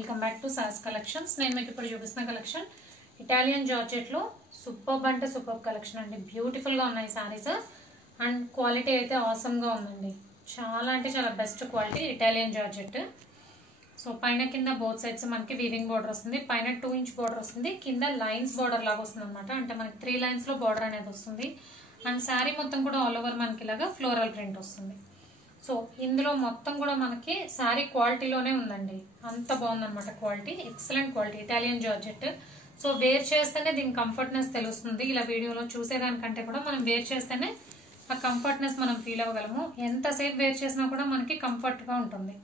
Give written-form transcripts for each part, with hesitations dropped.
Welcome back to sauce collections. నేను మీకు ఇప్పుడు చూపిస్తున్న కలెక్షన్ ఇటాలియన్ జార్జెట్ లో సూపర్బ్ అంటే సూపర్బ్ కలెక్షన్ అండి. బ్యూటిఫుల్ గా ఉన్నాయి సారీస్ అండ్ క్వాలిటీ అయితే ఆసమ్ గా ఉందండి. చాలా అంటే చాలా best quality Italian georgette. So పైన కింద బోత్ సైడ్స్ మనకి వీవింగ్ బోర్డర్ వస్తుంది. పైన 2 ఇంచ్ బోర్డర్ వస్తుంది, కింద లైన్స్ బోర్డర్ లాగా వస్తుంది అనమాట. అంటే మనకి 3 లైన్స్ లో బోర్డర్ అనేది వస్తుంది అండ్ శారీ మొత్తం కూడా ఆల్ ఓవర్ మనకి ఇలాగా ఫ్లోరల్ ప్రింట్ వస్తుంది. సో ఇందులో మొత్తం కూడా మనకి శారీ క్వాలిటీలోనే ఉందండి. అంత బాగుందన్నమాట quality, excellent quality Italian georgette. So wear చేస్తేనే దీని కంఫర్ట్నెస్ తెలుస్తుంది. ఇలా వీడియోలో చూసేదానికంటే కూడా మనం వేర్ చేస్తేనే ఆ కంఫర్ట్నెస్ మనం ఫీల్ అవ్వగలము. ఎంతసేపు వేర్ చేసినా కూడా మనకి కంఫర్ట్గా ఉంటుంది.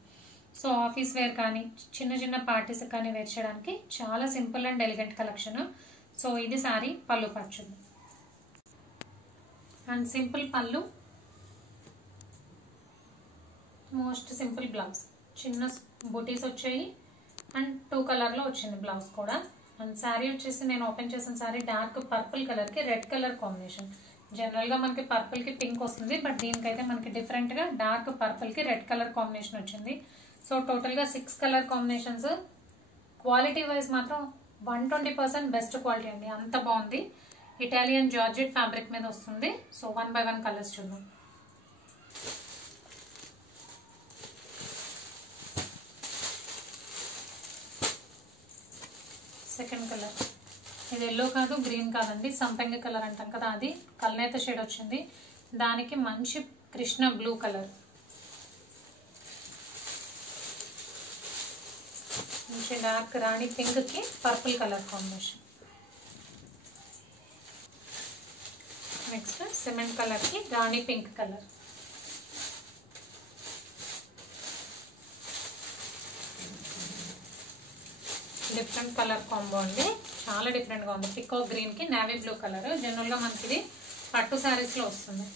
సో ఆఫీస్ వేర్ కానీ చిన్న చిన్న పార్టీస్ కానీ వేర్ చేయడానికి చాలా simple and elegant collection. So ఇది శారీ పళ్ళు పచ్చుంది అండ్ సింపుల్ పళ్ళు, మోస్ట్ సింపుల్ బ్లౌజ్, చిన్న బూటీస్ వచ్చాయి అండ్ 2 కలర్లో వచ్చింది బ్లౌజ్ కూడా. అండ్ శారీ వచ్చేసి నేను ఓపెన్ చేసిన శారీ డార్క్ పర్పుల్ కలర్కి రెడ్ కలర్ కాంబినేషన్. జనరల్గా మనకి పర్పుల్కి పింక్ వస్తుంది, బట్ దీనికైతే మనకి డిఫరెంట్గా డార్క్ పర్పుల్కి రెడ్ కలర్ కాంబినేషన్ వచ్చింది. సో టోటల్గా 6 కలర్ కాంబినేషన్స్. క్వాలిటీ వైజ్ మాత్రం 120% బెస్ట్ క్వాలిటీ అండి. అంత బాగుంది. ఇటాలియన్ జార్జెట్ ఫ్యాబ్రిక్ మీద వస్తుంది. సో 1 by 1 కలర్స్ చూద్దాం. సెకండ్ కలర్ ఇది ఎల్లో కాదు, గ్రీన్ కాదండి, సంపంగి కలర్ అంటాం కదా, అది కల్నేత షేడ్ వచ్చింది. దానికి మంచి కృష్ణ బ్లూ కలర్, మంచి డార్క్ రాణి పింక్ కి purple colour combination. Next cement colour కి rani pink colour. Different colour combo అండి, చాలా డిఫరెంట్ గా ఉంది. పికో గ్రీన్ కి నేవీ బ్లూ కలర్. జనరల్ గా మనకి ఇది పట్టు శారీస్ లో వస్తుంది.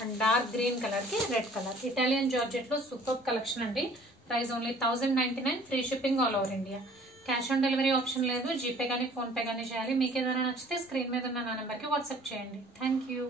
అండ్ డార్క్ గ్రీన్ కలర్ కి రెడ్ కలర్. ఇటాలియన్ జార్జెట్ లో సూపర్ కలెక్షన్ అండి. Price only 1099, free shipping all over India. Cash on delivery option లేదు. జీపే కానీ ఫోన్ పే కానీ చేయాలి. మీకు ఏదైనా నచ్చితే స్క్రీన్ మీద ఉన్న నా నెంబర్కి వాట్సాప్ చేయండి. Thank you.